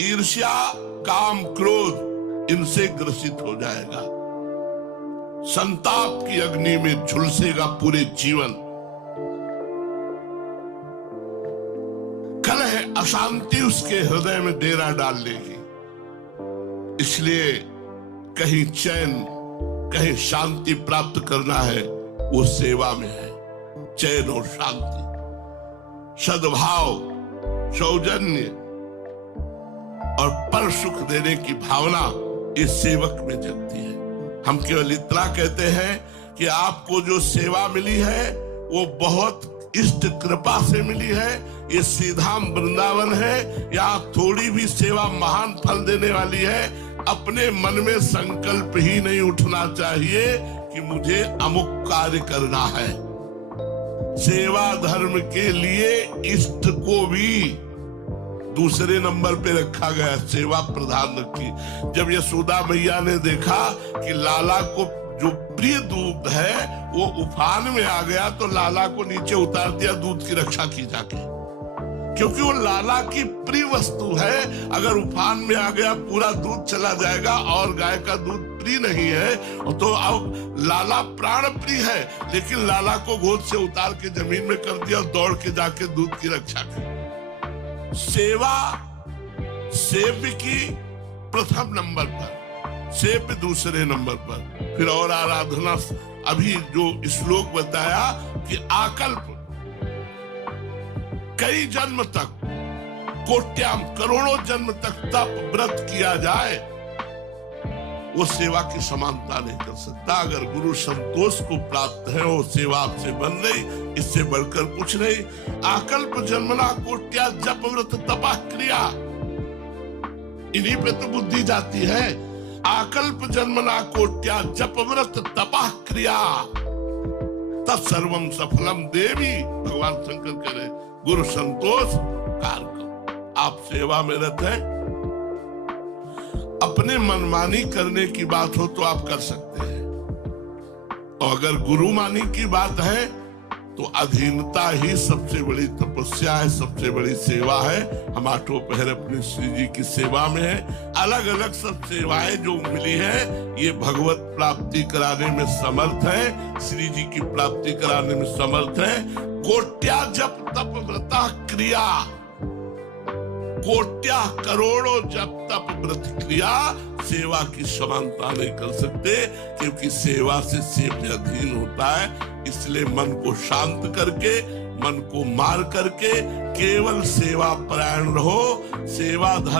ईर्ष्या, काम, क्रोध इनसे ग्रसित हो जाएगा। संताप की अग्नि में झुलसेगा पूरे जीवन। कलह, अशांति उसके हृदय में डेरा डाल लेगी। इसलिए कहीं चैन, कहीं शांति प्राप्त करना है, वो सेवा में है। चैन और शांति, सद्भाव, सौजन्य और पर सुख देने की भावना इस सेवक में जगती है। हम केवल इतना कहते हैं कि आपको जो सेवा मिली है वो बहुत इष्ट कृपा से मिली है। ये सीधाम वृंदावन है, यहाँ थोड़ी भी सेवा महान फल देने वाली है। अपने मन में संकल्प ही नहीं उठना चाहिए कि मुझे अमुक कार्य करना है। सेवा धर्म के लिए इष्ट को भी दूसरे नंबर पे रखा गया, सेवा प्रधान रखी। जब यशोदा मैया ने देखा कि लाला को जो प्रिय दूध है वो उफान में आ गया, तो लाला को नीचे उतार दिया दूध की रक्षा की जाके, क्योंकि वो लाला की प्रिय वस्तु है। अगर उफान में आ गया पूरा दूध चला जाएगा, और गाय का दूध प्रिय नहीं है, तो अब लाला प्राण प्रिय है, लेकिन लाला को गोद से उतार के जमीन में कर दिया, दौड़ के जाके दूध की रक्षा की। सेवा सेव्य की प्रथम नंबर पर, सेव्य दूसरे नंबर पर, फिर और आराधना। अभी जो श्लोक बताया कि आकल्प, कई जन्म तक, कोट्याम करोड़ों जन्म तक तप व्रत किया जाए, वो सेवा की समानता नहीं कर सकता। अगर गुरु संतोष को प्राप्त है, वो सेवा आपसे बन गई, इससे बढ़कर कुछ नहीं। आकल्प जन्मना कोट्या जप व्रत तपा क्रिया, इन्हीं पे तो बुद्धि जाती है। आकल्प जन्मना कोट्या जप व्रत तपा क्रिया तत्सर्वम सफलम देवी। भगवान शंकर कह रहे गुरु संतोष कार्य करो। आप सेवा में रहते हैं, अपने मनमानी करने की बात हो तो आप कर सकते हैं, और अगर गुरुमानी की बात है तो अधीनता ही सबसे बड़ी तपस्या है, सबसे बड़ी सेवा है। हम आठों पहर अपने श्री जी की सेवा में है। अलग अलग सब सेवाएं जो मिली है, ये भगवत प्राप्ति कराने में समर्थ है, श्री जी की प्राप्ति कराने में समर्थ है। कोट्या जप तप व्रता क्रिया, कोट्या करोड़ों जप तप व्रत क्रिया सेवा की समानता नहीं कर सकते, क्योंकि सेवा से सेव्य अधीन होता है। इसलिए मन को शांत करके, मन को मार करके केवल सेवा परायण रहो। सेवा धर्म